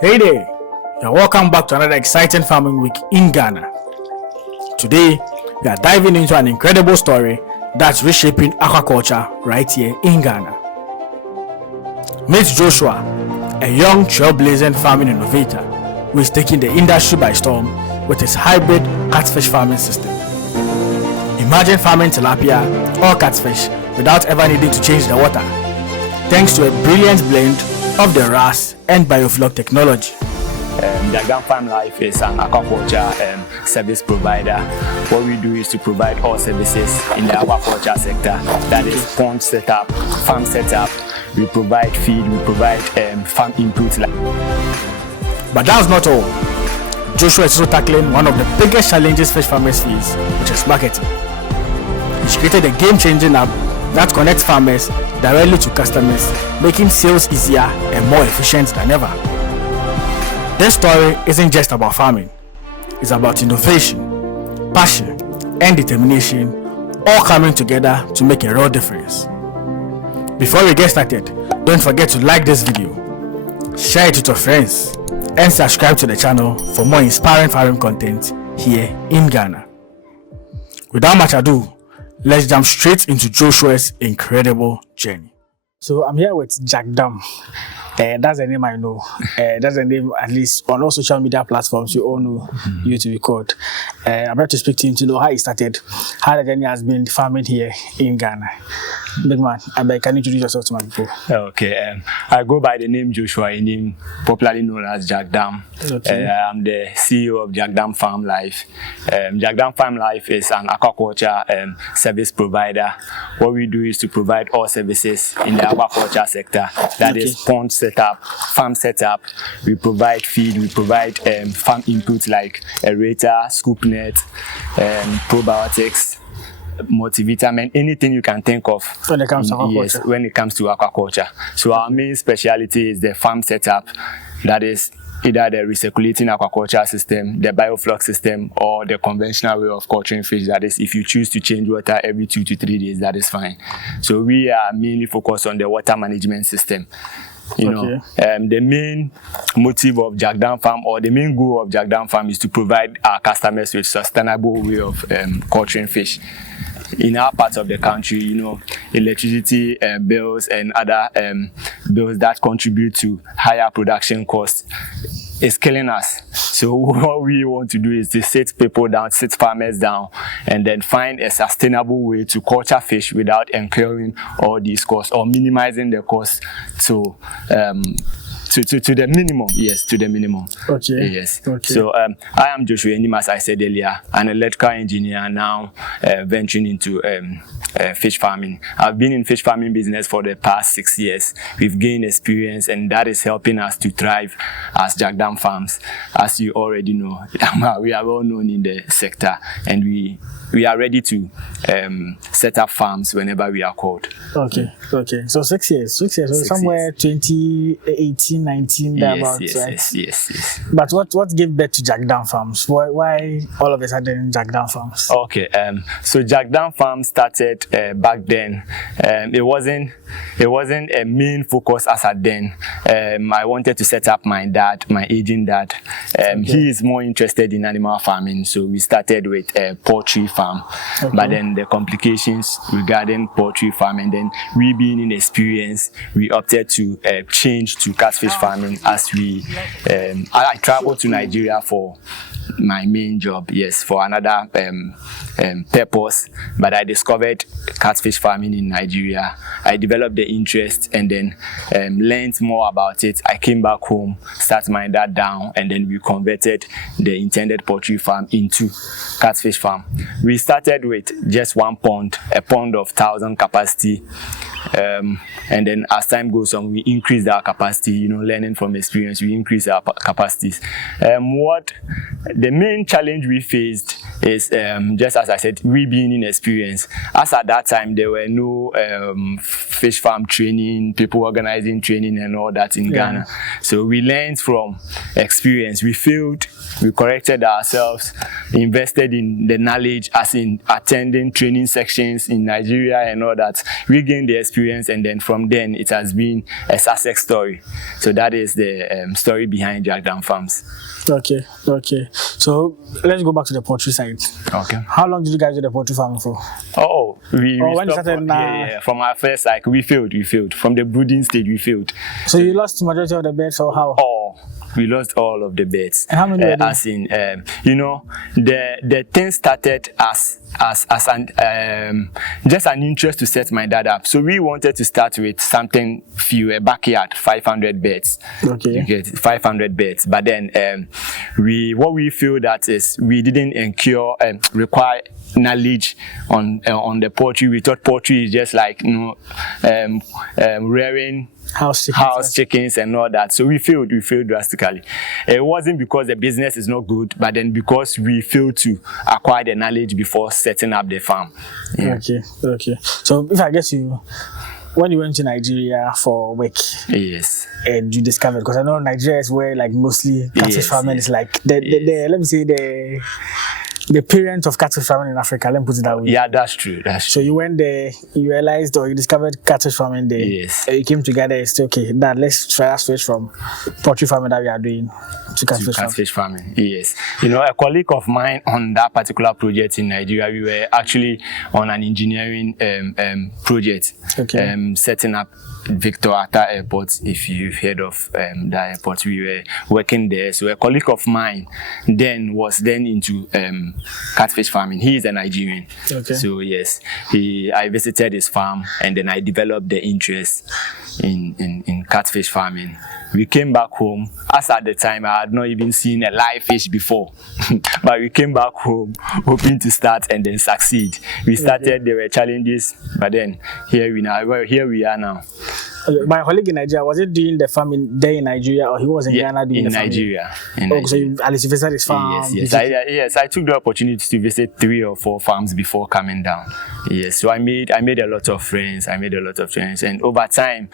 Hey there, you're welcome back to another exciting farming week in Ghana. Today, we are diving into an incredible story that's reshaping aquaculture right here in Ghana. Meet Joshua, a young trailblazing farming innovator who is taking the industry by storm with his hybrid catfish farming system. Imagine farming tilapia or catfish without ever needing to change the water, thanks to a brilliant blend of the RAS and Biofloc technology. Jakdam Farm Life is an aquaculture service provider. What we do is to provide all services in the aquaculture sector. That is pond setup, farm setup. We provide feed, we provide farm inputs. But that's not all. Joshua is also tackling one of the biggest challenges fish farmers face, which is marketing. He's created a game-changing app that connects farmers directly to customers, making sales easier and more efficient than ever. This story isn't just about farming. It's about innovation, passion, and determination, all coming together to make a real difference. Before we get started, don't forget to like this video, share it with your friends, and subscribe to the channel for more inspiring farming content here in Ghana. Without much ado, let's jump straight into Joshua's incredible journey. So I'm here with Jakdam. That's the name I know. That's the name, at least on all social media platforms, you all know you to be called. I'm here to speak to him to know how he started, how the journey has been farming here in Ghana. Big man, I beg, can you introduce yourself to my people? Okay, I go by the name Joshua, a name popularly known as Jakdam. Okay. I'm the CEO of Jakdam Farm Life. Jakdam Farm Life is an aquaculture service provider. What we do is to provide all services in the aquaculture sector. That is pond setup, farm setup. We provide feed, we provide farm inputs like aerator, scoop net, probiotics, multivitamin, anything you can think of when it comes to aquaculture. Yes, when it comes to aquaculture. So our main specialty is the farm setup. That is either the recirculating aquaculture system, the biofloc system, or the conventional way of culturing fish. That is, if you choose to change water every 2 to 3 days, that is fine. So we are mainly focused on the water management system. You know, the main motive of Jakdam Farm, or the main goal of Jakdam Farm, is to provide our customers with sustainable way of culturing fish. In our parts of the country, you know, electricity bills and other bills that contribute to higher production costs is killing us. So what we want to do is to sit people down, sit farmers down, and then find a sustainable way to culture fish without incurring all these costs or minimizing the costs to the minimum. Yes, to the minimum. Okay. Yes. Okay. So I am Joshua Enim, as I said earlier, an electrical engineer now venturing into fish farming. I've been in fish farming business for the past 6 years. We've gained experience, and that is helping us to thrive as Jakdam Farms. As you already know, we are well known in the sector, and we are ready to set up farms whenever we are called. Okay. So 6 years. So somewhere 2018, 19, thereabouts, right? Yes. But what gave birth to Jakdam Farms? Why all of a sudden Jakdam Farms? Okay. So Jakdam Farm started back then. It wasn't a main focus as at then. I wanted to set up my aging dad. He is more interested in animal farming, so we started with a poultry farm. Okay. But then the complications regarding poultry farming, then we being inexperienced, we opted to change to catfish farming as I traveled to Nigeria for my main job, yes, for another purpose, but I discovered catfish farming in Nigeria. I developed the interest and then learned more about it. I came back home, started my dad down, and then we converted the intended poultry farm into catfish farm. We started with just one pond, a pond of 1,000 capacity. And then as time goes on, we increase our capacity, you know, learning from experience, we increase our capacities. What the main challenge we faced is, just as I said, we being inexperienced. As at that time, there were no fish farm training, people organizing training and all that in Ghana. So we learned from experience. We failed, we corrected ourselves, invested in the knowledge, as in attending training sections in Nigeria and all that. We gained the experience experience, and then from then it has been a success story. So that is the story behind Jakdam Farms. Okay. So let's go back to the poultry side. Okay. How long did you guys do the poultry farming for? Oh, we when you stopped started, from our first cycle, we failed. From the brooding stage, we failed. So you lost the majority of the birds, or how? We lost all of the birds. And how many were there? As in, the thing started as an just an interest to set my dad up. So we wanted to start with something few, a backyard, 500 birds. Okay. You get 500 birds. But then what we feel that is we didn't require knowledge on the poultry. We thought poultry is just like rearing house chickens and all that. So we failed drastically. It wasn't because the business is not good, but then because we failed to acquire the knowledge before setting up the farm. Yeah. Okay. So if I guess when you went to Nigeria for work, yes, and you discovered, because I know Nigeria is where like mostly catfish farming is like the let me say the parent of catfish farming in Africa. Let me put it that way. Yeah, that's true. So you went there, you realized or you discovered catfish farming there. Yes. You came together and said, okay, Dad, let's try to switch from poultry farming that we are doing to catfish farming. Yes. A colleague of mine on that particular project in Nigeria, we were actually on an engineering project, setting up Victor Atta Airport. If you've heard of that airport, we were working there. So a colleague of mine was into catfish farming. He is a Nigerian. Okay. So yes, I visited his farm, and then I developed the interest in catfish farming. We came back home. As at the time, I had not even seen a live fish before, but we came back home hoping to start and then succeed. We started. There were challenges, but then here we are now. My colleague in Nigeria, was it doing the farming there in Nigeria, or he was in Ghana doing the farming? In Nigeria. So you at least visited his farm? Yes. I took the opportunity to visit 3 or 4 farms before coming down. Yes, so I made a lot of friends. And over time,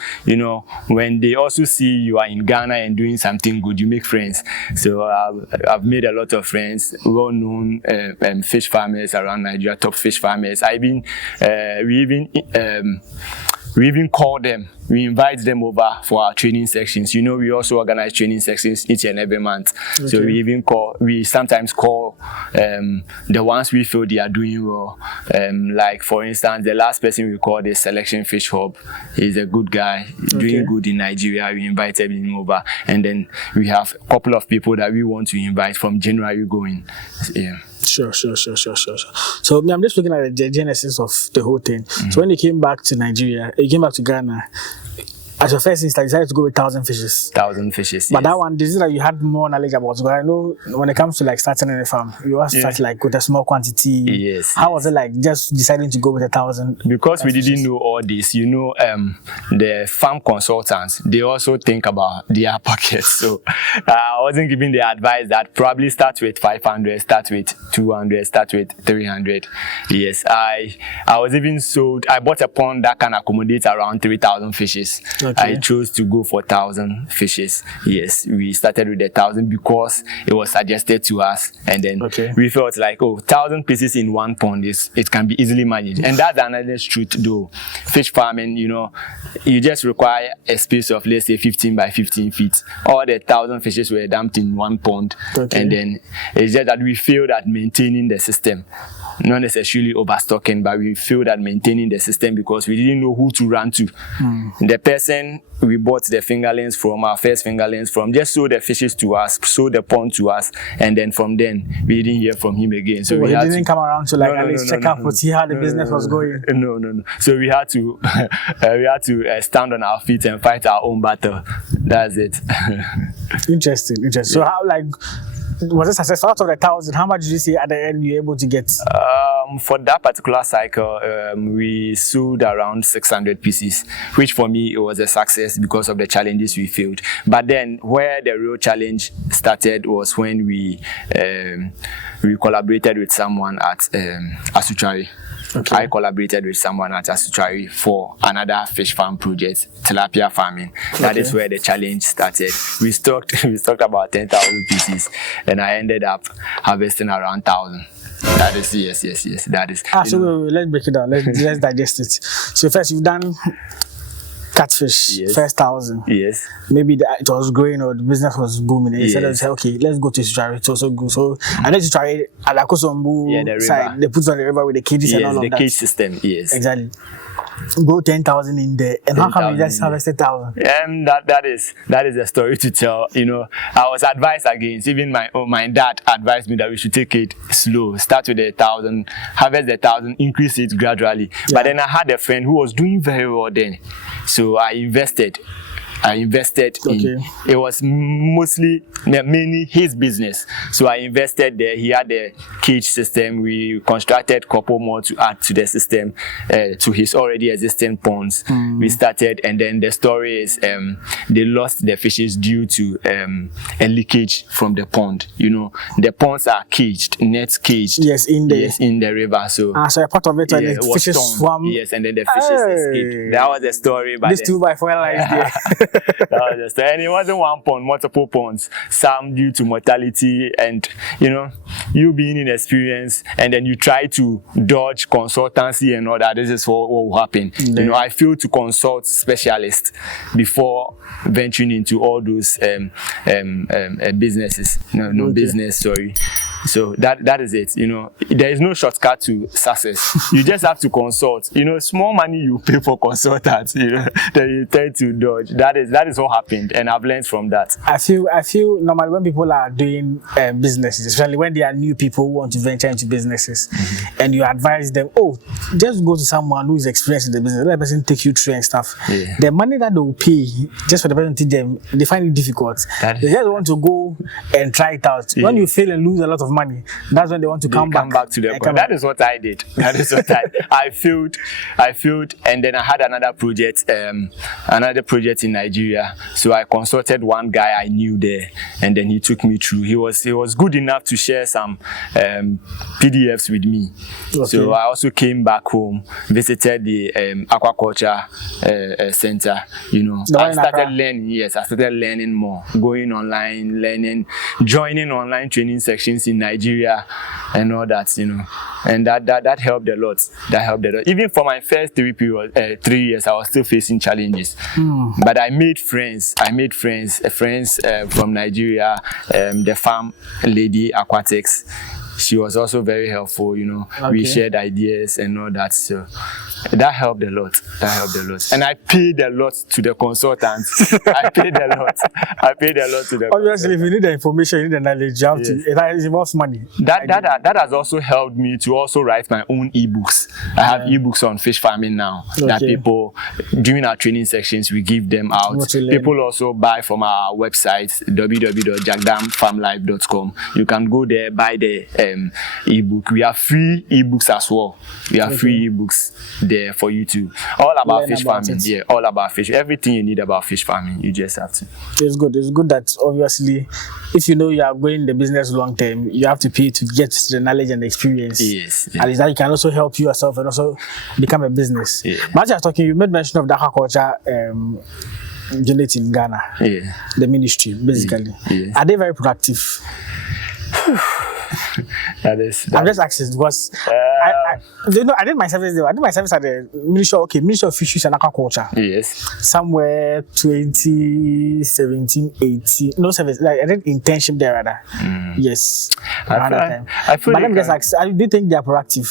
when they also see you are in Ghana and doing something good, you make friends. So I've made a lot of friends, well-known fish farmers around Nigeria, top fish farmers. We even call them. We invite them over for our training sections. We also organize training sections each and every month. Okay. So we sometimes call the ones we feel they are doing well. Like for instance, the last person we called is Selection Fish Hub. He's a good guy, doing good in Nigeria. We invited him over, and then we have a couple of people that we want to invite from January going. Yeah. Sure. So I'm just looking at the genesis of the whole thing. Mm-hmm. So when you came back to Nigeria, you came back to Ghana, as your first instance, you decided to go with 1,000 fishes. 1,000 fishes. But that one, this is that you had more knowledge about. Because I know when it comes to like starting in a farm, you have to start like with a small quantity. Yes. How was it like just deciding to go with 1,000? Because we didn't know all this, the farm consultants, they also think about their pockets. So I wasn't giving the advice that probably start with 500, start with 200, start with 300. Yes, I was even sold. I bought a pond that can accommodate around 3,000 fishes. Okay. I chose to go for 1,000 fishes. Yes, we started with 1,000 because it was suggested to us, and then we felt like, 1,000 pieces in one pond it can be easily managed, and that's another truth though. Fish farming, you just require a space of let's say 15 by 15 feet. All the 1,000 fishes were dumped in one pond, and then it's just that we feel that maintaining the system, not necessarily overstocking, but we feel that maintaining the system because we didn't know who to run to. The person we bought the fingerlings from, our first fingerlings from, just sold the fishes to us, sold the pond to us, and then from then we didn't hear from him again. So he didn't come around to like at least check up to see how the business was going. No. So we had to stand on our feet and fight our own battle. That's it. Interesting. So how was it successful? Out of the 1,000, how much did you see at the end you were able to get? For that particular cycle, we sold around 600 pieces, which for me it was a success because of the challenges we faced. But then where the real challenge started was when we collaborated with someone at Asuchari. Okay. I collaborated with someone at Asuchari for another fish farm project, tilapia farming. That is where the challenge started. We stocked about 10,000 pieces, and I ended up harvesting around 1,000. That is, yes. That is. So wait, let's break it down. Let's digest it. So first, you've done Catfish, first 1,000. Yes. Maybe it was growing or the business was booming. And you said, okay, let's go to Sutrare. It's also good. So I know Sutrare at the Kosombu side, they put it on the river with the cages and all of that. The cage system, yes. Exactly. Go 10,000 in there, and how come you just harvested 1,000? That is a story to tell. You know, I was advised against. Even my dad advised me that we should take it slow. Start with 1,000, harvest 1,000, increase it gradually. Yeah. But then I had a friend who was doing very well then, so I invested in, it was mainly his business. So I invested there. He had a cage system. We constructed a couple more to add to the system, to his already existing ponds. We started, and then the story is they lost the fishes due to a leakage from the pond. You know, the ponds are caged, nets caged. Yes, in the river. So so a part of it, the fishes swam. Yes, and then the fishes escaped. That was the story. This 2x4 lies there. That was the story. And it wasn't one pond, multiple ponds. Some due to mortality, and you know, you being inexperienced, and then you try to dodge consultancy and all that. This is what will happen. You know, I feel to consult specialists before venturing into all those businesses. Business, sorry. So that is it. You know, there is no shortcut to success. You just have to consult. You know, small money you pay for consultants, you know, that you tend to dodge. That is what happened, and I've learned from that. I feel normally when people are doing businesses, especially when they are new people who want to venture into businesses, and you advise them, just go to someone who is experienced in the business, let the person take you through and stuff. The money that they will pay just for the person to teach them, they find it difficult. They just want to go and try it out. When you fail and lose a lot of money, that's when they want to come back to the point. That is what I did. That is what I failed, and then I had another project in Nigeria. So I consulted one guy I knew there, and then he took me through. He was good enough to share some PDFs with me. So I also came back home, visited the aquaculture center. You know, I started learning. Yes, I started learning more, going online, learning, joining online training sections in Nigeria and all that, you know, and that helped a lot. That helped a lot. Even for my first 3 years, I was still facing challenges, but I made friends. Friends from Nigeria. The farm lady aquatics, she was also very helpful. You know, we shared ideas and all that. So that helped a lot. And I paid a lot to the consultants. I paid a lot to the Obviously, if you need the information, you need the knowledge, you have to. It involves money. That has also helped me to also write my own ebooks. I have ebooks on fish farming now that people, during our training sections, we give them out. People also buy from our website, www.jakdamfarmlife.com. You can go there, buy the ebook. We have free ebooks as well. We have free ebooks there for you to all about fish farming. All about fish. Everything you need about fish farming, you just have to. It's good that obviously, if you know you are going the business long term, you have to pay to get the knowledge and the experience. Yes. At least that can also help you yourself and also become a business. But as I was talking, you made mention of the aquaculture unit in Ghana. The ministry, basically. Are they very productive? I'm just asking because I did my service there. I did my service at the Ministry of Fisheries and Aquaculture. Somewhere 2017, 18. No service. Like I did internship there rather. Yes. Around that time. But let me just ask, do you think they are proactive?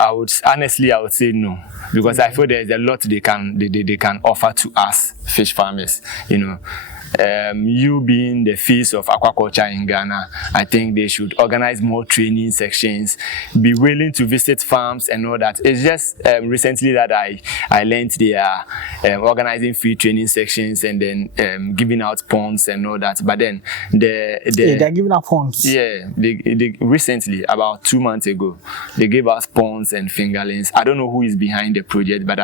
I would say no, because I feel there is a lot they can offer to us fish farmers. You know. You being the face of aquaculture in Ghana, I think they should organize more training sections, be willing to visit farms and all that. It's just recently that I learned they are organizing free training sections and then giving out ponds and all that. But then they're giving out ponds. Yeah, they recently, about 2 months ago, they gave us ponds and fingerlings. I don't know who is behind the project, but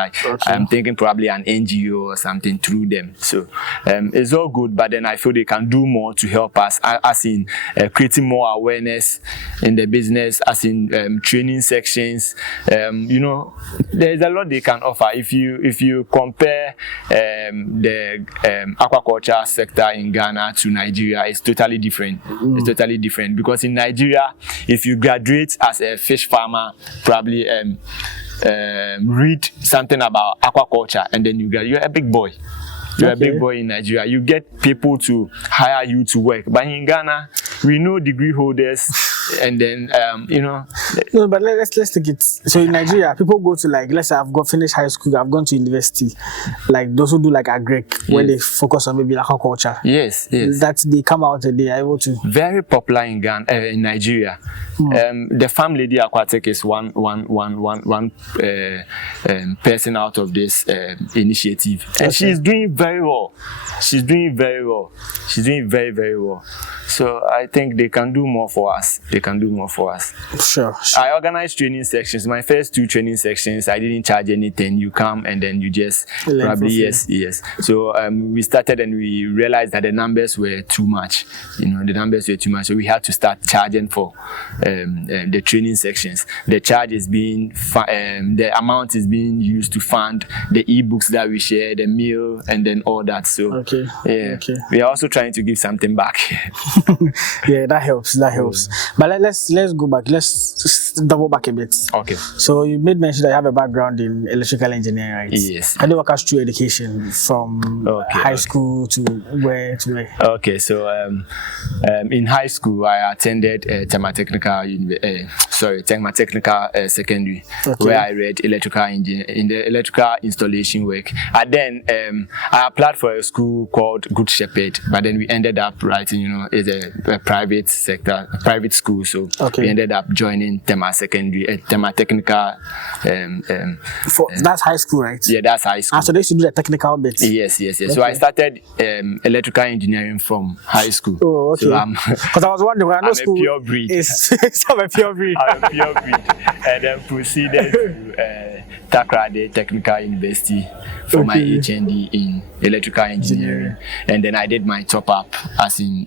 I'm thinking probably an NGO or something through them. So it's all good. good, but then I feel they can do more to help us, as in creating more awareness in the business, as in training sections. You know, there's a lot they can offer. If you compare the aquaculture sector in Ghana to Nigeria, it's totally different. It's totally different, because in Nigeria, if you graduate as a fish farmer, probably read something about aquaculture, and then you're a big boy. You're a big boy in Nigeria. You get people to hire you to work. But in Ghana, we know degree holders, and then you know. No, but let's take it. So in Nigeria, people go to, like, let's say I've finished high school, I've gone to university, like those who do like agric, where they focus on maybe aquaculture. Yes. That they come out and they are able to. Very popular in Ghana, in Nigeria. The Farm Lady Aquatic is one person out of this initiative, and she's doing very well. She's doing very well. She's doing very, very well. So I think they can do more for us. They can do more for us. Sure. I organized training sections. My first 2 training sections, I didn't charge anything. You come and then you just probably yes. So we started and we realized that the numbers were too much. You know, the numbers were too much. So we had to start charging for the training sections. The charge is being the amount is being used to fund the ebooks that we share, the meal, and then all that. So we are also trying to give something back. Yeah, that helps. But let's go back. Let's double back a bit. Okay. So you made mention that you have a background in electrical engineering, right? Yes. Can you walk us through education from high school to where? Okay, so in high school I attended Technical Secondary, where I read electrical engineering in the electrical installation work. And then I applied for a school called Good Shepherd, but then we ended up writing, you know, it's a private sector, a private school. So we ended up joining Technical. That's high school, right? Yeah, that's high school. So they used to do the technical bits. Yes. Okay. So I started electrical engineering from high school. Oh, okay. Because I was wondering, I know I'm a pure breed. I'm a pure breed. I'm a pure breed. And then proceeded to Takrade Technical University for my HND in electrical engineering. And then I did my top up as in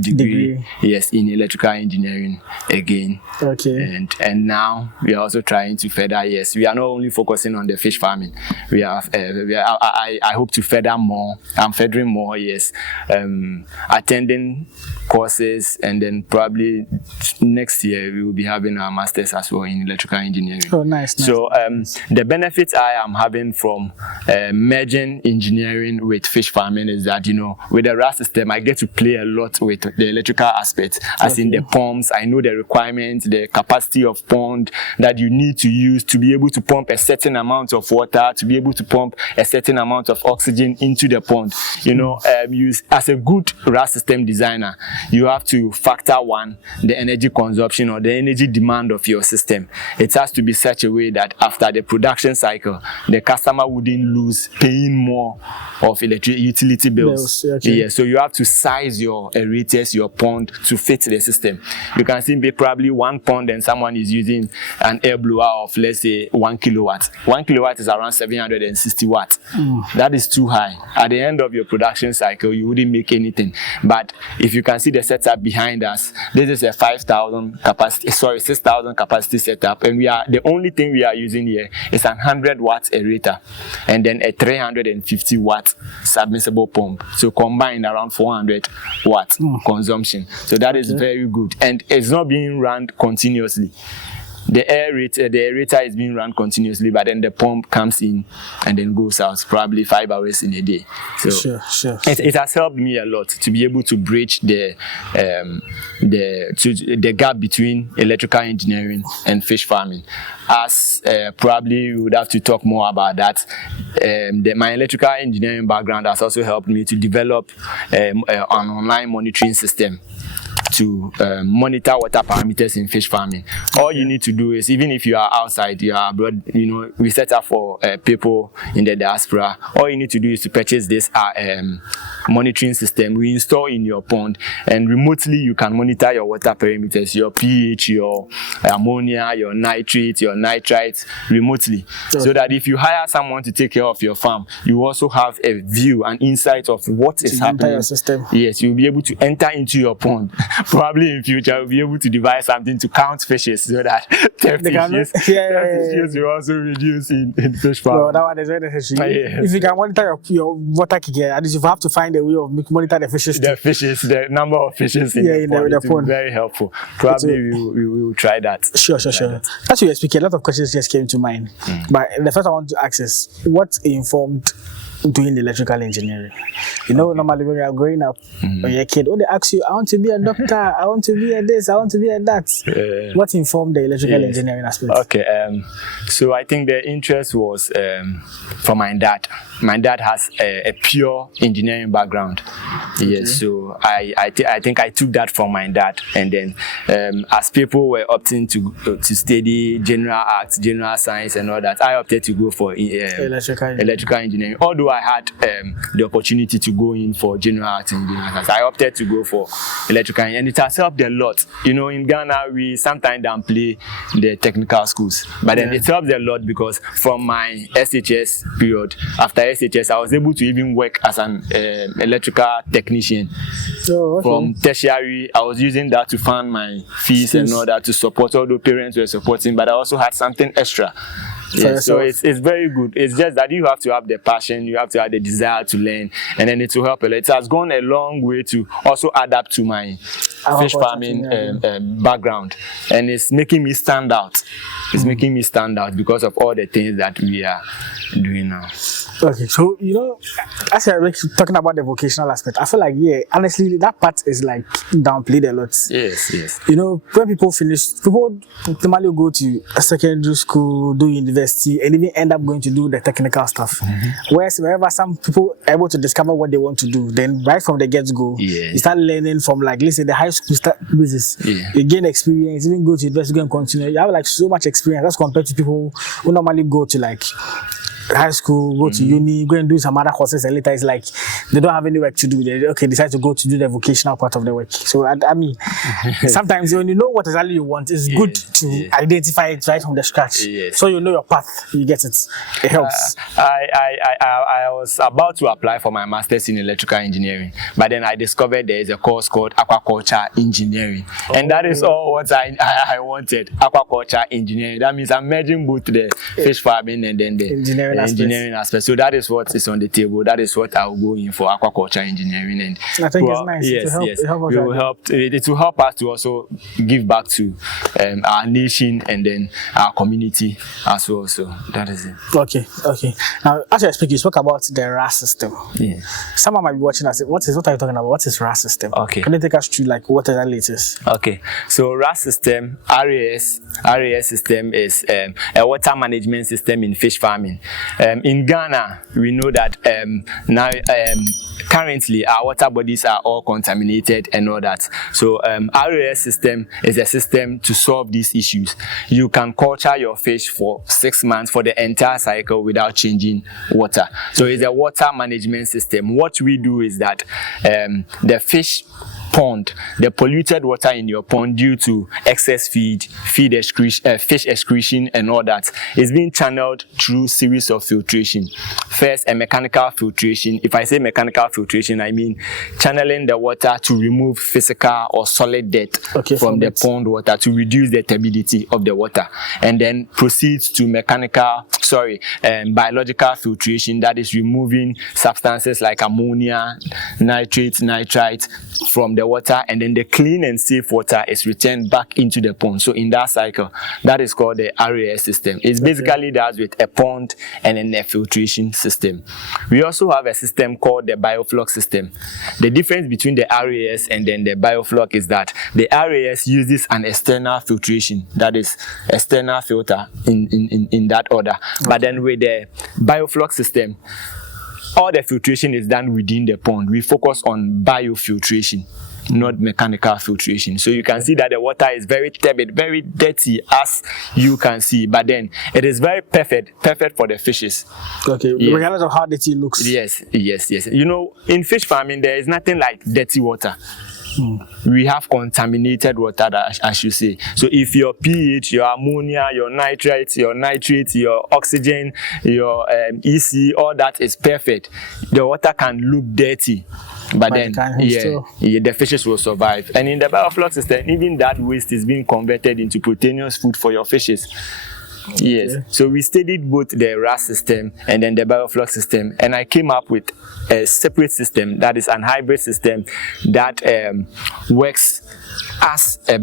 degree. Yes, in electrical engineering again. Okay. And now we are also trying to further. Yes, we are not only focusing on the fish farming. I hope to further more. I'm furthering more. Yes, attending courses, and then probably next year we will be having our masters as well in electrical engineering. Oh, nice. So the benefits I am having from merging engineering with fish farming is that, you know, with the RAS system, I get to play a lot with the electrical aspect, as in the pumps. I know the requirements, the capacity of pond that you need to use to be able to pump a certain amount of water, to be able to pump a certain amount of oxygen into the pond. You know, as a good RAS system designer, you have to factor one, the energy consumption or the energy demand of your system. It has to be such a way that after the production cycle, the customer wouldn't lose paying more of utility bills. Yeah, so you have to size your aerators, your pond, to fit the system. You can see probably one pond and someone is using an air blower of, let's say, 1 kilowatt. 1 kilowatt is around 760 watts. That is too high. At the end of your production cycle, you wouldn't make anything. But if you can see the setup behind us, this is a 6,000 capacity setup, and the only thing we are using here is a 100 watts aerator and then a 350 watt submersible pump. So combined around 400 watts consumption. So that is very good, and it's not being run continuously. The aerator is being run continuously, but then the pump comes in and then goes out probably 5 hours in a day. So sure. It has helped me a lot to be able to bridge the gap between electrical engineering and fish farming. As probably we would have to talk more about that. My electrical engineering background has also helped me to develop an online monitoring system. to monitor water parameters in fish farming. All you need to do is, even if you are outside, you are abroad, we set up for people in the diaspora. All you need to do is to purchase this monitoring system we install in your pond, and remotely you can monitor your water parameters, your pH, your ammonia, your nitrates, your nitrites remotely. So that if you hire someone to take care of your farm, you also have a view and insight of what is happening. Your system. Yes, you'll be able to enter into your pond. Probably in future, you'll be able to devise something to count fishes so that fishes will also reduce in fish farm. Well, that one is very necessary. Yes. If you can monitor your water kicking, at least you have to find a way of monitor the fishes. The number of fishes in the pond. Very helpful. Probably we will try that. Sure. As you were speaking, a lot of questions just came to mind. But the first I want to ask is, what informed doing electrical engineering? Normally when you are growing up, when you're a kid, they ask you, I want to be a doctor, I want to be a this, I want to be a that. What informed the electrical engineering aspect? Okay, so I think the interest was from my dad. My dad has a pure engineering background. Yes, so I think I took that from my dad, and then as people were opting to study general arts, general science, and all that, I opted to go for electrical engineering. Although I had the opportunity to go in for general arts and general science, I opted to go for electrical, and it has helped a lot. In Ghana, we sometimes downplay the technical schools, but then it helps a lot, because from my SHS period, after SHS, I was able to even work as an electrical technician. From tertiary, I was using that to fund my fees and all that, to support, all the parents were supporting, but I also had something extra. Yes, so it's very good. It's just that you have to have the passion, you have to have the desire to learn, and then it will help a lot. It has gone a long way to also adapt to my fish farming background, and it's making me stand out. It's making me stand out because of all the things that we are doing now. Okay, so as you're talking about the vocational aspect, I feel like honestly that part is like downplayed a lot. Yes. When people normally go to a secondary school, do university, and even end up going to do the technical stuff. Whereas wherever some people are able to discover what they want to do, then right from the get-go, you start learning from, like, let's say the high school business. You gain experience, even go to university and continue. You have like so much experience as compared to people who normally go to like high school, go to uni, go and do some other courses, and later it's like they don't have any work to do. They decide to go to do the vocational part of the work. So I mean, sometimes when you know what exactly you want, it's good to identify it right from the scratch. So you know your path, you get it. It helps. I was about to apply for my master's in electrical engineering, but then I discovered there is a course called aquaculture engineering, and that is all what I wanted. Aquaculture engineering. That means I'm merging both the fish farming and then the engineering aspect. So that is what is on the table. That is what I will go in for, aquaculture engineering. And I think it's nice. It will help us to also give back to our nation and then our community as well. So that is it. Okay. Now, as you speak, you spoke about the RAS system. Someone might be watching us. What are you talking about? What is RAS system? Okay. Can you take us through like what is that latest? Okay. So RAS system, RAS system is a water management system in fish farming. In Ghana, we know that now currently our water bodies are all contaminated and all that. So RAS system is a system to solve these issues. You can culture your fish for 6 months for the entire cycle without changing water. So it's a water management system. What we do is that the fish pond, the polluted water in your pond due to excess fish excretion and all that, is being channeled through series of filtration. First, a mechanical filtration. If I say mechanical filtration, I mean channeling the water to remove physical or solid dirt from the pond water to reduce the turbidity of the water, and then proceeds to biological filtration, that is removing substances like ammonia, nitrates, nitrites from the water, and then the clean and safe water is returned back into the pond. So in that cycle, that is called the RAS system. It's basically that with a pond and then a filtration system. We also have a system called the Biofloc system. The difference between the RAS and then the Biofloc is that the RAS uses an external filtration, that is external filter in that order. But then with the Biofloc system, all the filtration is done within the pond. We focus on biofiltration. not mechanical filtration. So you can see that the water is very turbid, very dirty, as you can see. But then it is very perfect for the fishes. Okay, yes. Regardless of how dirty it looks. Yes. You know, in fish farming, there is nothing like dirty water. We have contaminated water, I should say. So if your pH, your ammonia, your nitrates, your oxygen, your EC, all that is perfect, the water can look dirty. But then, the fishes will survive. And in the biofloc system, even that waste is being converted into proteinous food for your fishes. Yes. Okay. So we studied both the RAS system and then the biofloc system, and I came up with a separate system that is an hybrid system that works as a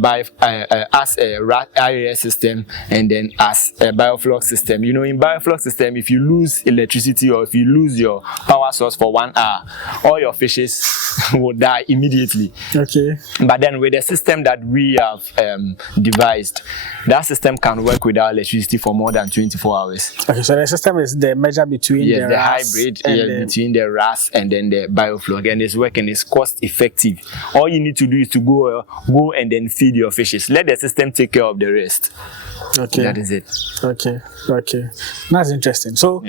RAS system and then as a biofloc system. You know, in biofloc system, if you lose electricity or if you lose your power source for 1 hour, all your fishes will die immediately. Okay. But then with the system that we have devised, that system can work without electricity for more than 24 hours. Okay, so the system is the measure between the RAS hybrid between the RAS and then the biofloc, and it's working. It's cost effective. All you need to do is to go and then feed your fishes. Let the system take care of the rest. Okay. That is it. Okay. That's interesting. So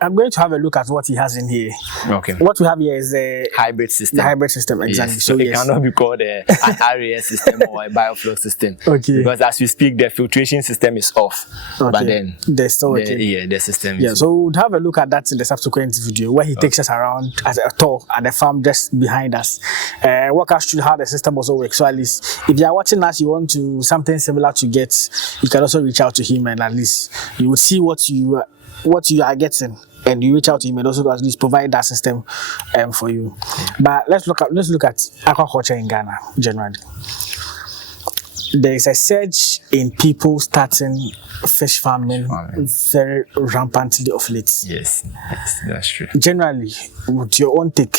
I'm going to have a look at what he has in here. Okay. What we have here is a hybrid system. The hybrid system, exactly. Yes. So it cannot be called an RAS system or a biofloc system. Okay. Because as we speak, the filtration system is off. Okay. But then they're still working. The system is so we'll have a look at that in the subsequent video where he takes us around as a tour at the farm just behind us. Walk us through how the system also works. So at least if you are watching us, you want to something similar to get, you can also reach out to him, and at least you will see what you are getting, and you reach out to him and also at least provide that system for you. But let's look at aquaculture in Ghana generally. There is a surge in people starting fish farming very rampantly of late. Yes, that's true. Generally, with your own take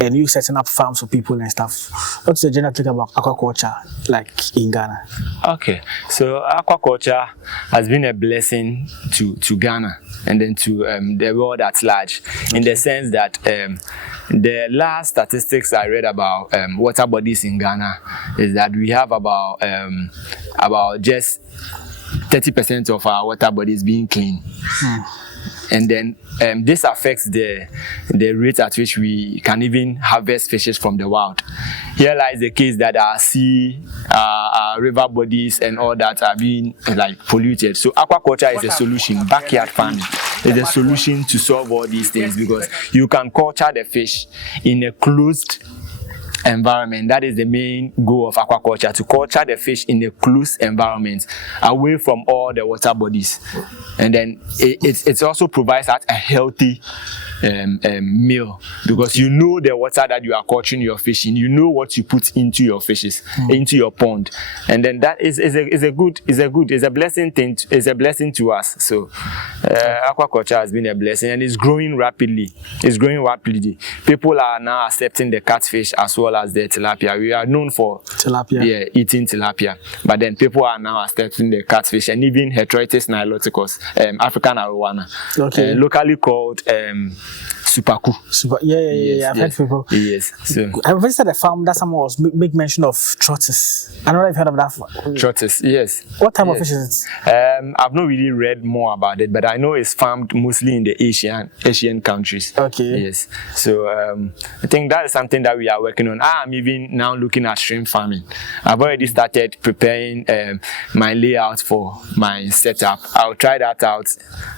and you setting up farms for people and stuff, what's the general thing about aquaculture like in Ghana? Okay, so aquaculture has been a blessing to Ghana and then to the world at large, in the sense that the last statistics I read about water bodies in Ghana is that we have about just 30% of our water bodies being clean. And then this affects the rate at which we can even harvest fishes from the wild. Here lies the case that our sea, our river bodies and all that are being polluted. So aquaculture is a solution. Backyard farming is a solution to solve all these things, because you can culture the fish in a closed environment. That is the main goal of aquaculture, to culture the fish in a closed environment away from all the water bodies. And then it also provides that a healthy meal, because you know the water that you are culturing your fish in, you know what you put into your fishes, into your pond, and then that is a blessing to us. So aquaculture has been a blessing, and it's growing rapidly. People are now accepting the catfish as well as the tilapia. We are known for eating tilapia, but then people are now accepting the catfish and even Heteroites niloticus, African arowana, locally called Supaku. I've heard people. Yes. So I visited a farm that someone was make mention of trotters. I don't know if you've heard of that. Trotters, yes. What type of fish is it? I've not really read more about it, but I know it's farmed mostly in the Asian countries. Okay. Yes. So I think that is something that we are working on. I'm even now looking at shrimp farming. I've already started preparing my layout for my setup. I'll try that out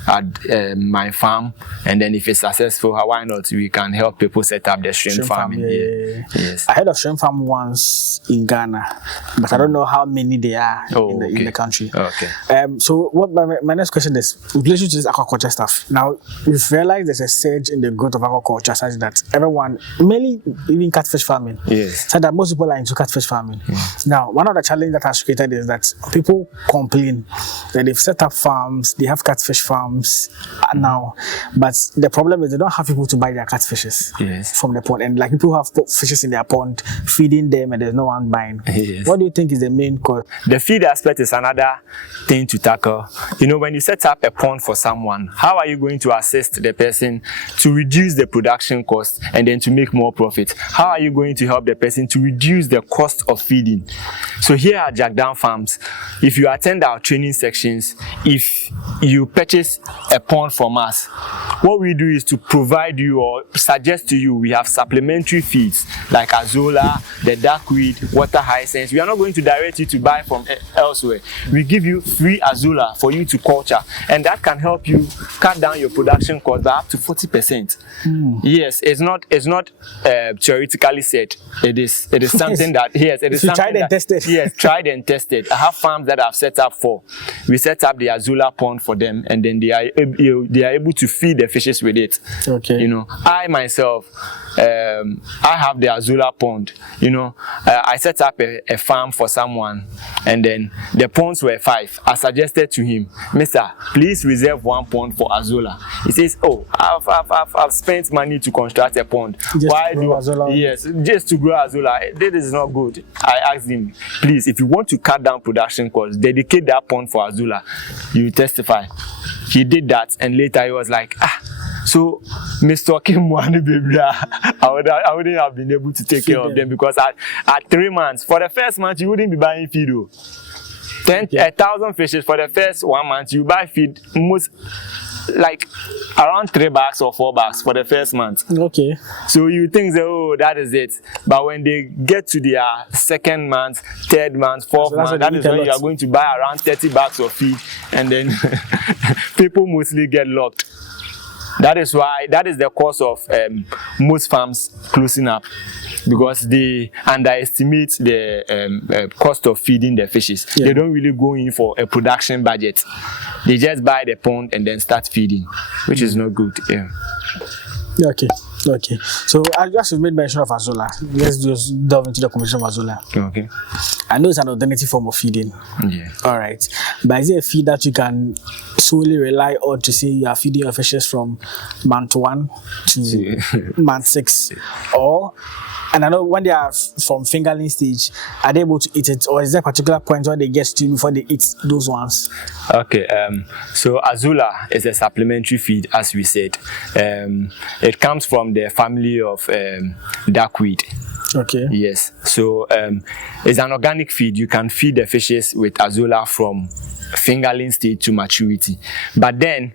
at my farm, and then if it's successful, why not? We can help people set up the shrimp farming. Yes. I heard of shrimp farm once in Ghana, but I don't know how many there are in the country. Okay. So what my next question is in relation to this aquaculture stuff. Now we've realized there's a surge in the growth of aquaculture, such that everyone, mainly even catfish farming, so that most people are into catfish farming. Now, one of the challenges that has created is that people complain that they've set up farms, they have catfish farms now, but the problem is they don't have people to buy their catfishes Yes. from the pond, and like people have fishes in their pond, feeding them, and there's no one buying. Yes. What do you think is the main cause? The feed aspect is another thing to tackle. You know, when you set up a pond for someone, how are you going to assist the person to reduce the production cost and then to make more profit? How are you going to help the person to reduce the cost of feeding? So here at Jakdam Farms, if you attend our training sections, if you purchase a pond from us, what we do is to provide you or suggest to you, we have supplementary feeds like Azolla, the duckweed, water hyacinth. We are not going to direct you to buy from elsewhere. We give you free Azolla for you to culture, and that can help you cut down your production cost by up to 40%. Yes, it's not theoretically said. It is something that yes, it is So something tried and that, tested. Yes, tried and tested. I have farms that I've set up for. We set up the Azolla pond for them, and then they are able to feed the fishes with it. Okay. You know, I myself, I have the Azolla pond. You know, I set up a farm for someone, and then the ponds were 5. I suggested to him, Mister, please reserve 1 pond for Azolla. He says, oh, I've spent money to construct a pond. Just Why to do grow Azolla? Yes, just to grow Azolla. This is not good. I asked him, please, if you want to cut down production costs, dedicate that pond for Azolla. You testify. He did that, and later he was like, so Mr. Kimwani baby, I wouldn't have been able to take care of them because at 3 months, for the first month you wouldn't be buying feed. 1,000 fishes for the first 1 month, you buy feed most like around 3 bags or 4 bags for the first month. Okay. So you think that, oh, that is it. But when they get to their 2nd month, 3rd month, 4th month, that is when you are going to buy around 30 bags of feed, and then people mostly get locked. That is the cause of most farms closing up, because they underestimate the cost of feeding the fishes. Yeah. They don't really go in for a production budget. They just buy the pond and then start feeding, which is not good. Yeah. Okay. So I just made mention of Azolla. Let's just delve into the conversation of Azolla. Okay. I know it's an alternative form of feeding. Yeah. All right. But is it a feed that you can solely rely on to say you are feeding your fishes from month 1 to month 6? And I know when they are from fingerling stage, are they able to eat it, or is there a particular point where they get to before they eat those ones? Okay, so Azolla is a supplementary feed, as we said. It comes from the family of duckweed. Okay. Yes, so it's an organic feed. You can feed the fishes with Azolla from fingerling stage to maturity. But then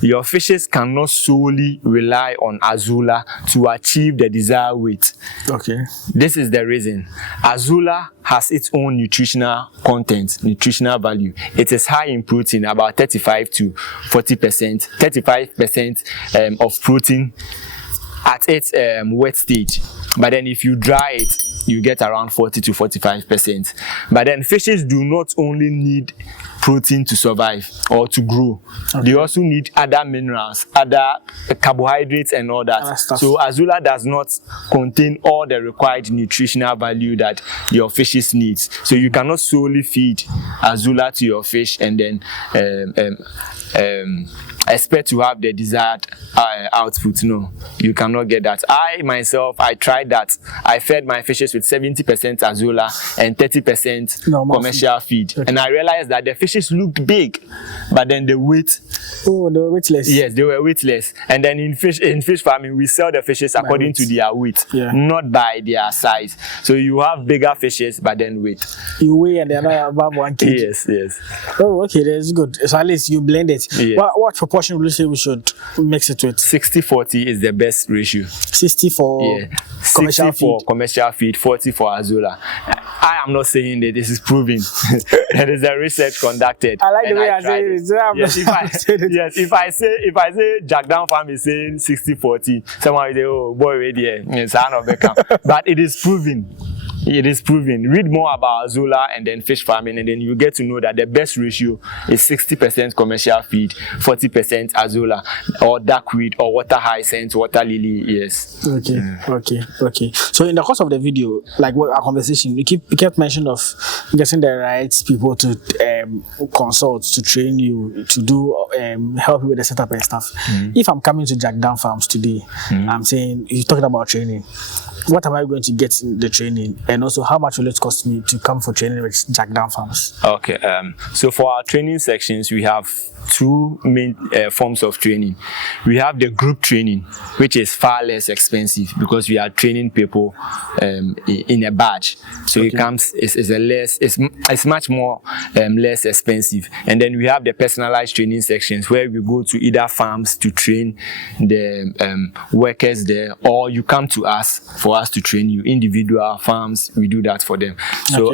your fishes cannot solely rely on Azolla to achieve the desired weight. Okay. This is the reason. Azolla has its own nutritional content, nutritional value. It is high in protein, about 35 to 40%, 35% of protein at its wet stage. But then if you dry it, you get around 40 to 45%. But then fishes do not only need protein to survive or to grow. Okay. They also need other minerals, other carbohydrates and all that. So Azolla does not contain all the required nutritional value that your fishes need. So you cannot solely feed Azolla to your fish and then expect to have the desired output. No, you cannot get that. I myself, I tried that. I fed my fishes with 70% Azolla and 30% commercial feed. Okay. And I realized that the fishes looked big, but then the weight. Oh, they were weightless. Yes, they were weightless. And then in fish farming, we sell the fishes according to their weight, not by their size. So you have bigger fishes, but then weight. You weigh and they're not above 1 kg. Yes. Oh, okay, that's good. So at least you blend it. Yes. What proportion would you say we should mix it with? 60-40 is the best ratio. 60 for commercial 60 for feed. Commercial feed, 40 for Azolla. I am not saying that this is proven. There is a research conducted. I like the way I say it. Yes, if I say Jakdam Farm is saying 60-40, someone will say, oh boy, right here, but it is proven. It is proven. Read more about Azolla and then fish farming, and then you get to know that the best ratio is 60% commercial feed, 40% Azolla, or duckweed, or water hyacinth, water lily. Yes. Okay. So in the course of the video, like our conversation, we kept mention of getting the right people to consult, to train you, to do help you with the setup and stuff. If I'm coming to Jakdam Farms today, I'm saying you talking about training. What am I going to get in the training, and also how much will it cost me to come for training with Jakdam Farms? Okay. So for our training sections, we have two main forms of training. We have the group training, which is far less expensive because we are training people in a batch. So it comes it's much more less expensive. And then we have the personalized training sections where we go to either farms to train the workers there, or you come to us for us to train you. Individual farms, we do that for them. So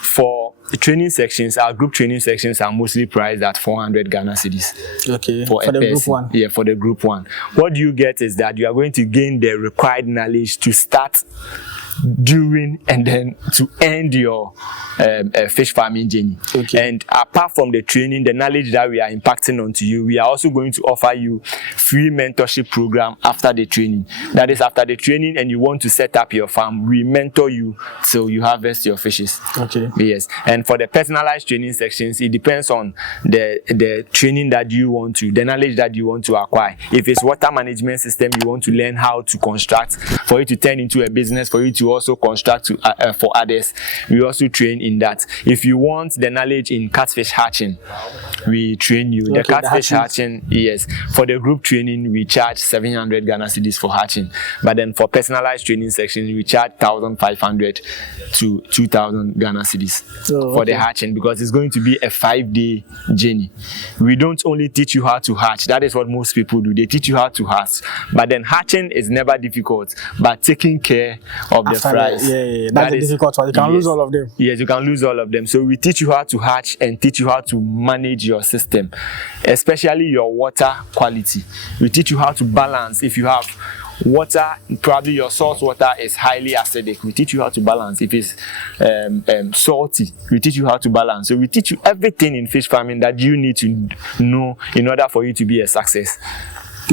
for the training sections, our group training sections are mostly priced at 400 Ghana cedis. Okay. For the group one. Yeah, for the group one. What you get is that you are going to gain the required knowledge to start, during, and then to end your fish farming journey. And apart from the training, the knowledge that we are impacting onto you, we are also going to offer you free mentorship program after the training. That is, after the training and you want to set up your farm, we mentor you till you harvest your fishes. Yes. And for the personalized training sections, it depends on the training that you want to, the knowledge that you want to acquire. If it's water management system, you want to learn how to construct for it to turn into a business, for you to also construct for others, we also train in that. If you want the knowledge in catfish hatching, we train you. The catfish hatching, yes. For the group training, we charge 700 Ghana cedis for hatching. But then for personalized training sections, we charge 1,500 to 2,000 Ghana cedis for the hatching, because it's going to be a 5-day journey. We don't only teach you how to hatch. That is what most people do. They teach you how to hatch. But then hatching is never difficult. But taking care of the fries. That's the difficult one. You can lose all of them. Yes, you can lose all of them. So we teach you how to hatch and teach you how to manage your system, especially your water quality. We teach you how to balance. If you have water, probably your salt water is highly acidic, we teach you how to balance. If it's salty, we teach you how to balance. So we teach you everything in fish farming that you need to know in order for you to be a success.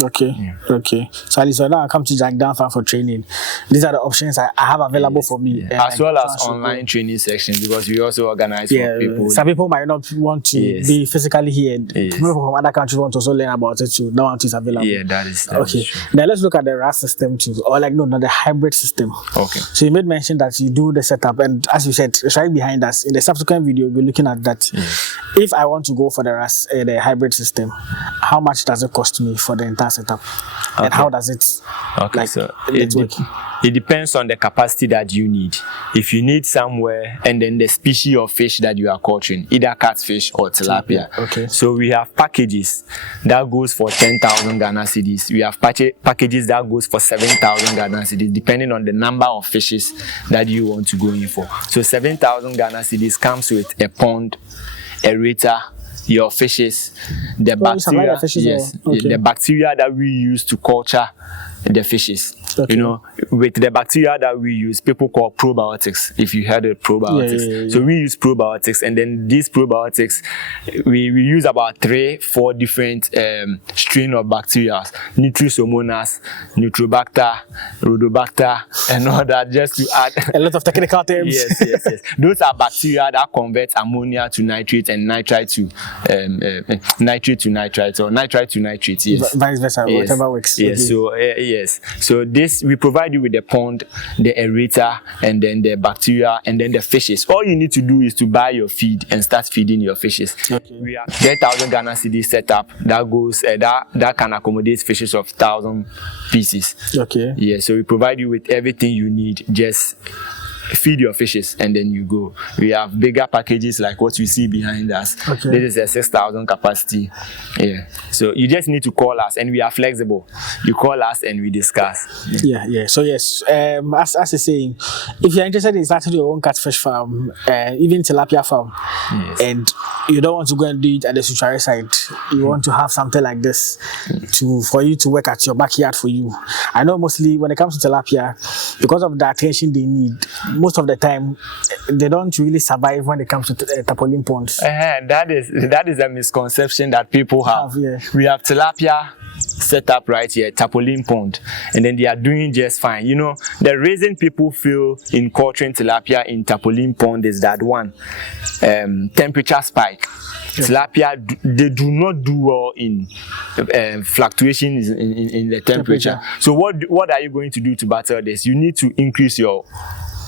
Okay. So now I come to Jakdam Farm for training. These are the options I have available for me. As well as online training sections, because we also organize for people. Some people might not want to be physically here. People from other countries want to also learn about it too. That one is available. Yeah, that is okay. Now let's look at the RAS system too, or not the hybrid system. Okay. So you made mention that you do the setup, and as you said, it's right behind us. In the subsequent video, we'll be looking at that. If I want to go for the RAS, the hybrid system, how much does it cost me for the entire setup, and how does it so it depends on the capacity that you need. If you need somewhere, and then the species of fish that you are catching, either catfish or tilapia. So we have packages that goes for 10,000 Ghana cedis. We have packages that goes for 7,000 Ghana cedis, depending on the number of fishes that you want to go in for. So 7,000 Ghana cedis comes with a pond, aerator, your fishes, the bacteria, the bacteria that we use to culture the fishes. With the bacteria that we use, people call probiotics. If you heard of probiotics, so we use probiotics, and then these probiotics, we use about 3-4 different strain of bacteria: Nitrosomonas, Nitrobacter, Rhodobacter, and all that. Just to add a lot of technical terms. Yes. Those are bacteria that convert ammonia to nitrate and nitrite to nitrate to nitrite, or nitrite to nitrate. Yes, vice versa, whatever works. Yes. So this, we provide you with the pond, the aerator, and then the bacteria, and then the fishes. All you need to do is to buy your feed and start feeding your fishes. We have 10,000 Ghana cedis set up that goes that can accommodate fishes of 1,000 pieces. So we provide you with everything you need. Just feed your fishes and then you go. We have bigger packages like what you see behind us. This is a 6,000 capacity. So you just need to call us, and we are flexible. You call us and we discuss. So yes, as you're saying, if you're interested in starting your own catfish farm, even tilapia farm, and you don't want to go and do it at the suture side, you want to have something like this for you to work at your backyard for you. I know mostly when it comes to tilapia, because of the attention they need, most of the time they don't really survive when it comes to tarpaulin ponds. That is a misconception that people have. Yeah. We have tilapia set up right here, tarpaulin pond, and then they are doing just fine. You know, the reason people feel in culturing tilapia in tarpaulin pond is that one, temperature spike. Tilapia, they do not do well in fluctuations in the temperature. So what are you going to do to battle this? You need to increase your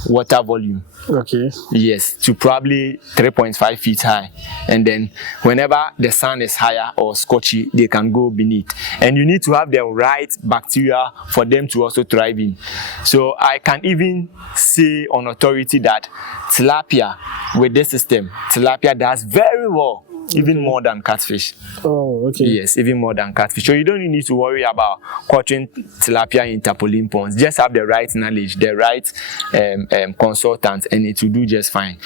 water volume. Okay. Yes, to probably 3.5 feet high, and then whenever the sun is higher or scorchy, they can go beneath. And you need to have the right bacteria for them to also thrive in. So I can even say on authority that tilapia, with this system, tilapia does very well. Even more than catfish. Oh, okay. Yes, even more than catfish. So you don't need to worry about catching tilapia in tarpaulin ponds. Just have the right knowledge, the right consultant, and it will do just fine.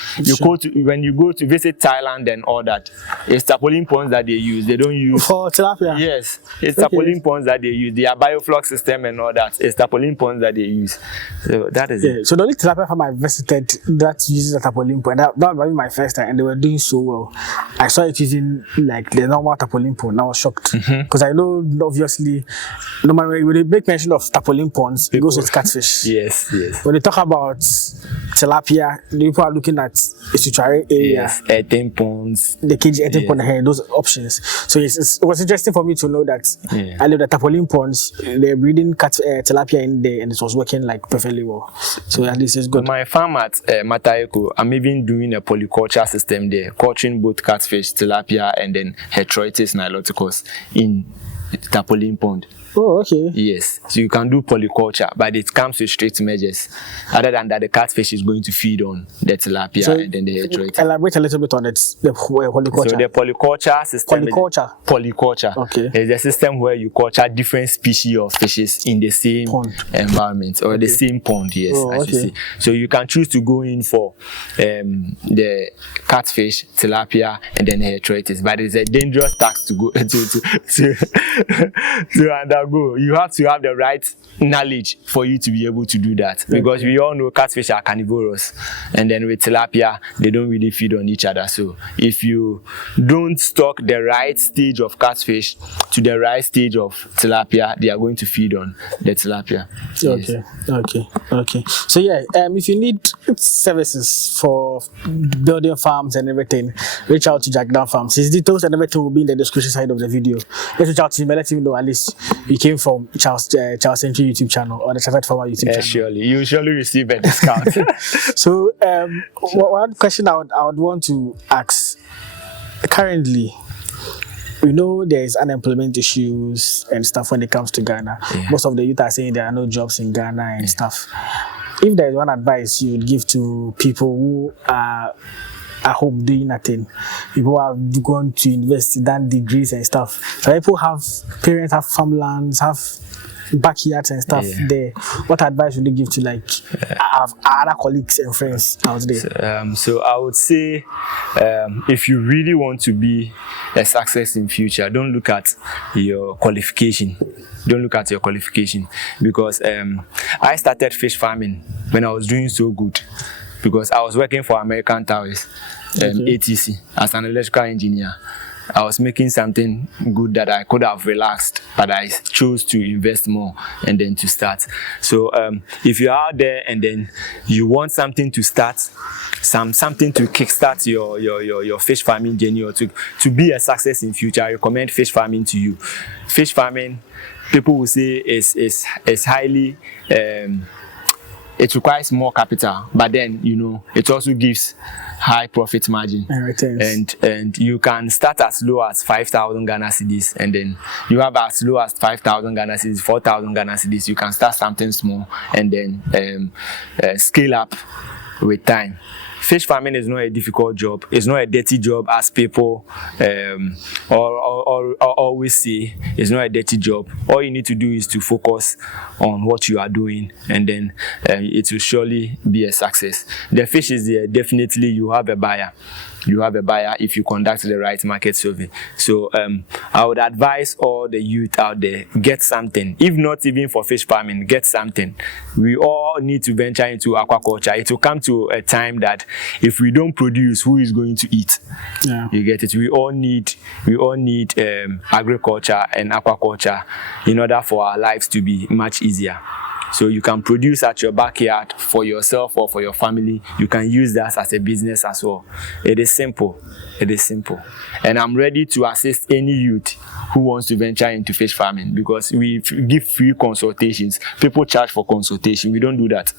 When you go to visit Thailand and all that, it's tarpaulin ponds that they use. They don't use for tilapia. Yes, it's tarpaulin ponds that they use. Their biofloc system and all that. It's tarpaulin ponds that they use. So that is it. So the only tilapia farm I visited that uses a tarpaulin pond, that was my first time, and they were doing so well. I saw it using like the normal tarpaulin pond. I was shocked because I know obviously normally when they make mention of tarpaulin ponds, it goes with catfish. Yes. When they talk about tilapia, people are looking at a estuary area. Yes, 18 ponds. The cage 18 pond here, those options. So it was interesting for me to know that I know the tarpaulin ponds, they're breeding tilapia in there, and it was working like perfectly well. So at least it's good. My farm at Matayeko, I'm even doing a polyculture system there, culturing both catfish, tilapia, and then Heteroides niloticus in tarpaulin pond. Oh, okay. Yes, so you can do polyculture, but it comes with strict measures. Other than that, the catfish is going to feed on the tilapia and then the Heteroides. Elaborate a little bit on it, the polyculture. So the polyculture system. Polyculture. Okay. Is a system where you culture different species of fishes in the same environment or the same pond. Yes, as you see. So you can choose to go in for the catfish, tilapia, and then Heteroides. But it's a dangerous task to go to undergo. You have to have the right knowledge for you to be able to do that, because we all know catfish are carnivorous, and then with tilapia they don't really feed on each other. So if you don't stock the right stage of catfish to the right stage of tilapia, they are going to feed on the tilapia. Okay. So if you need services for building farms and everything, reach out to Jakdam Farm. His details and everything will be in the description side of the video. Let's reach out to him and let him know at least you came from Charles Century YouTube channel or the Chartered Farmer YouTube channel. Surely, you surely receive a discount. So, one question I would want to ask. Currently, we know there is unemployment issues and stuff when it comes to Ghana. Most of the youth are saying there are no jobs in Ghana and stuff. If there is one advice you would give to people who are at home doing nothing, people who have gone to university, done degrees and stuff, so people parents have farmlands, have backyards and stuff there, what advice would you give to like other colleagues and friends out there? So I would say, if you really want to be a success in future, don't look at your qualification. Because I started fish farming when I was doing so good, because I was working for American Towers, ATC, as an electrical engineer. I was making something good that I could have relaxed, but I chose to invest more and then to start. So if you're out there and then you want something to start, something to kickstart your fish farming journey, or to be a success in future, I recommend fish farming to you. Fish farming, people will say is highly it requires more capital, but then it also gives high profit margin, and you can start as low as 5,000 Ghana cedis, and then you have as low as 5,000 Ghana cedis, 4,000 Ghana cedis. You can start something small and then scale up with time. Fish farming is not a difficult job. It's not a dirty job, as people always say. It's not a dirty job. All you need to do is to focus on what you are doing, and then it will surely be a success. The fish is there. Definitely, you have a buyer. you have a buyer if you conduct the right market survey. So I would advise all the youth out there, get something. If not even for fish farming, get something. We all need to venture into aquaculture. It will come to a time that if we don't produce, who is going to eat? Yeah. You get it? We all need agriculture and aquaculture in order for our lives to be much easier. So you can produce at your backyard for yourself or for your family. You can use that as a business as well. It is simple. It is simple. And I'm ready to assist any youth who wants to venture into fish farming, because we give free consultations. People charge for consultation. We don't do that.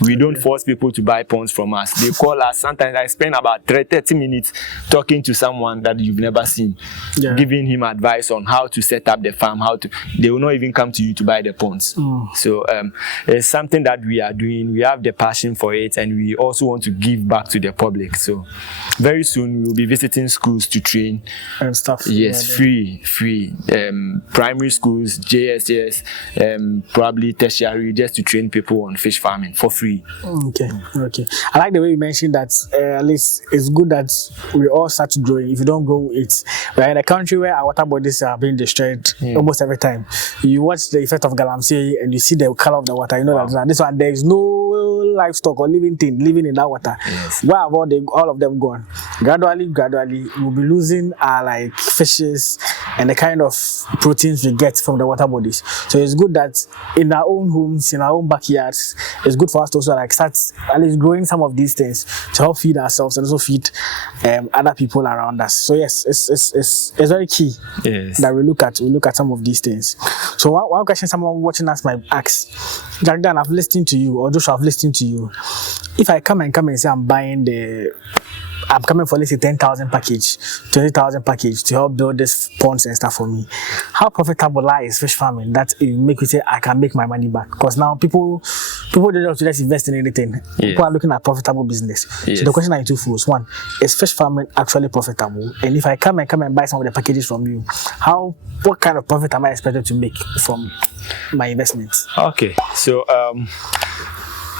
We don't force people to buy ponds from us. They call us. Sometimes I spend about 30 minutes talking to someone that you've never seen, giving him advice on how to set up the farm, they will not even come to you to buy the ponds. So it's something that we are doing. We have the passion for it, and we also want to give back to the public. So very soon we will be visiting schools to train and stuff. Yes, free. Primary schools, JSS, probably tertiary, just to train people on fish farming for free. Okay. I like the way you mentioned that. At least it's good that we all start growing. If you don't grow it, we're in a country where our water bodies are being destroyed almost every time. You watch the effect of galamsey and you see the color of the water. You know that this one, there is no livestock or living thing living in that water. Where have all of them gone? Gradually, we'll be losing our like fishes and the kind of proteins we get from the water bodies. So it's good that in our own homes, in our own backyards, it's good for us to also like start at least growing some of these things to help feed ourselves and also feed other people around us. So yes, it's very key that we look at some of these things. So one question someone watching us might ask, Jakdam, I've listened to you, or Joshua, I've listened to you. If I come and say I'm coming for, let's say, 10,000 package, 20,000 package to help build this ponds and stuff for me, how profitable is fish farming that it make me say I can make my money back? Because now people don't have to just invest in anything. People are looking at profitable business. So the question are in two folds. One, is fish farming actually profitable? And if I come and buy some of the packages from you, what kind of profit am I expected to make from my investments? Okay, so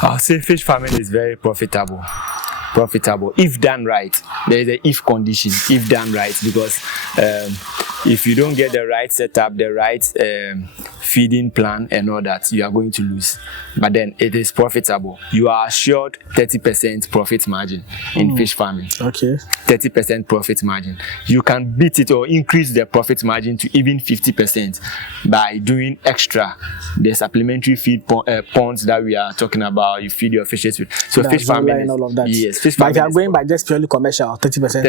I'll say fish farming is very profitable if done right. There is a if condition, if done right, because if you don't get the right setup, the right feeding plan and all that, you are going to lose. But then it is profitable. You are assured 30% profit margin in fish farming. 30% profit margin. You can beat it or increase the profit margin to even 50% by doing extra the supplementary feed ponds that we are talking about. You feed your fishes with. So the fish farming and all of that. Yes, fish farming. But if you are going by just purely commercial, 30%.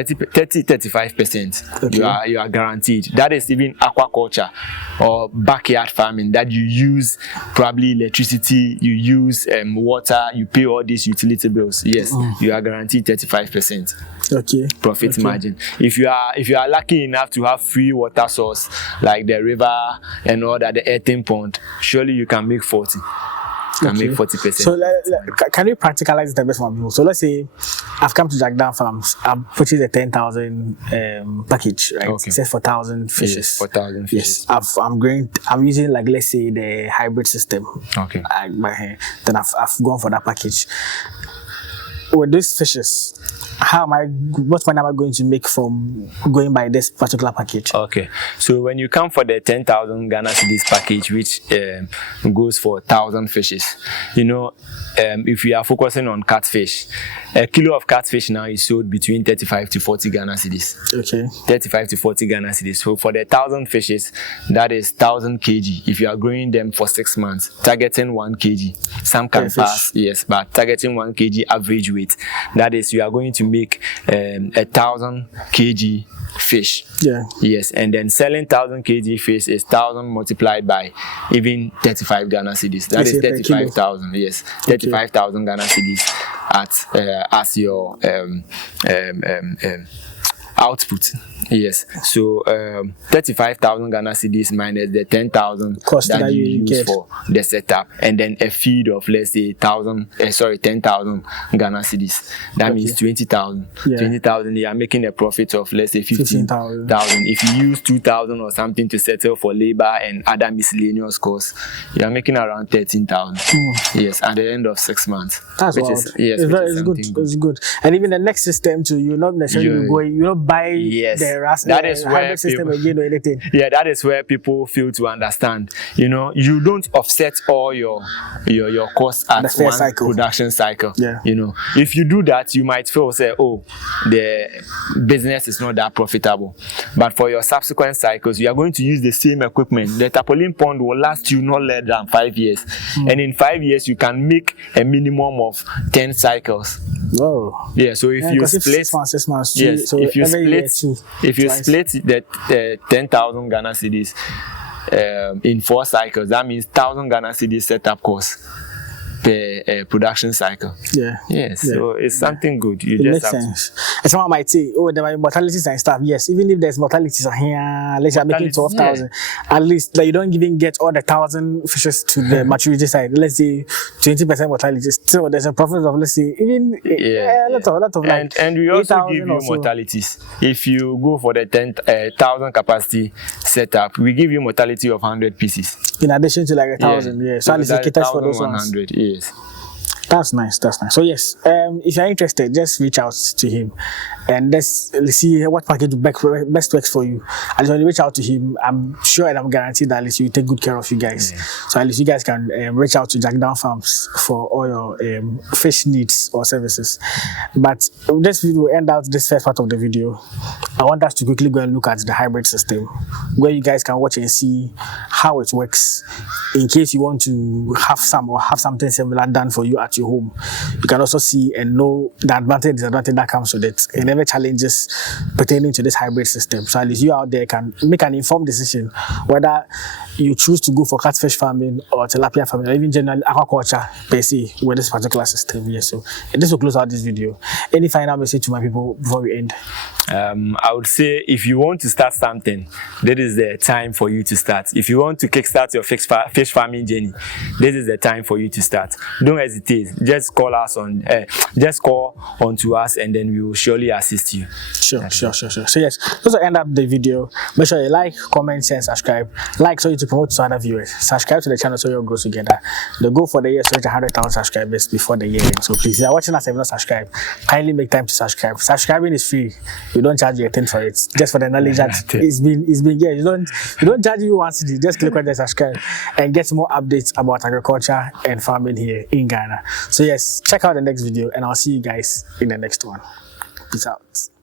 35%. You are guaranteed. That is even aquaculture or backyard farming that you use probably electricity, you use water, you pay all these utility bills. Yes, you are guaranteed 35% profit margin. If you are lucky enough to have free water source like the river and all that, the earthen pond, surely you can make 40. Make 40%. So can we practicalize the best for people? So let's say I've come to Jakdam Farms, I've purchased a 10,000 package, right? It says 4,000 fishes. Yes, 4,000 fishes. Yes, I'm using like, let's say, the hybrid system. Then I've gone for that package. With these fishes, what money am I going to make from going by this particular package? Okay, so when you come for the 10,000 Ghana cedis package, which goes for 1,000 fishes, if we are focusing on catfish, a kilo of catfish now is sold between 35 to 40 Ghana cedis. 35 to 40 Ghana cedis. So for the 1,000 fishes, that is 1,000 kg. If you are growing them for 6 months, targeting 1 kg. Some can pass, but targeting 1 kg average weight. That is, you are going to make 1,000 kg fish. Yes, and then selling 1,000 kg fish is 1,000 multiplied by even 35 Ghana cedis. That is 35,000. Yes, 35,000 Ghana cedis as your output. Yes. So 35,000 Ghana cedis minus the 10,000 cost that you use get for the setup, and then a feed of, let's say, 10,000 Ghana cedis. That means 20,000. Yeah. 20,000. You are making a profit of, let's say, 15,000. If you use 2,000 or something to settle for labor and other miscellaneous costs, you are making around 13,000. Yes, at the end of 6 months. That's which wild. is, yes, it's good. It's good. And even the next system too, you're not necessarily going, you don't buy the RAS that is where system again or anything. Yeah, that is where people fail to understand. You know, you don't offset all your costs at one production cycle. Yeah. You know, if you do that, you might feel, say, oh, the business is not that profitable. But for your subsequent cycles, you are going to use the same equipment. The tarpaulin pond will last you not less than 5 years. And in 5 years, you can make a minimum of 10 cycles. Whoa. Yeah, so if you split 6 months, yes, so if you split the 10,000 Ghana cedis in 4 cycles, that means 1,000 Ghana cedis setup costs per production cycle. Yeah. Yes. Yeah. So it's something good. It just makes sense. And someone might say, oh, there are mortalities and stuff. Yes, even if there's mortalities here, let's say I'm making 12,000. At least like, you don't even get all the 1,000 fishes to the maturity side. Let's say 20% mortality. Still, there's a profit of, let's say, even a lot of like. And we also give you mortalities. If you go for the 10,000 capacity setup, we give you mortality of 100 pieces. In addition to like 1,000, yeah. So at least it caters for those ones. Yes. That's nice. So yes, if you're interested, just reach out to him and let's see what package best works for you. And when you reach out to him, I'm sure and I'm guaranteed that at least you take good care of you guys. So at least you guys can reach out to Jakdam Farms for all your fish needs or services. But this video will end out this first part of the video. I want us to quickly go and look at the hybrid system, where you guys can watch and see how it works in case you want to have something similar done for you at your home. You can also see and know the advantage and disadvantage that comes with it and every challenges pertaining to this hybrid system. So at least you out there can make an informed decision whether you choose to go for catfish farming or tilapia farming or even general aquaculture per se with this particular system. Yes, so this will close out this video. Any final message to my people before we end? I would say if you want to start something, this is the time for you to start. If you want to kickstart your fish farming journey, this is the time for you to start. Don't hesitate. Just call us on to us and then we will surely assist you. Sure. So yes, this will end up the video. Make sure you like, comment, share, and subscribe. Like so you to promote to other viewers. Subscribe to the channel so you grow together. The goal for the year is to reach 100,000 subscribers before the year ends. So please, if you are watching us and not subscribe, kindly make time to subscribe. Subscribing is free. You don't charge you a thing for it. Just for the knowledge that it's been here. You don't charge you one city. Just click on the subscribe and get more updates about agriculture and farming here in Ghana. So yes, check out the next video and I'll see you guys in the next one. Peace out.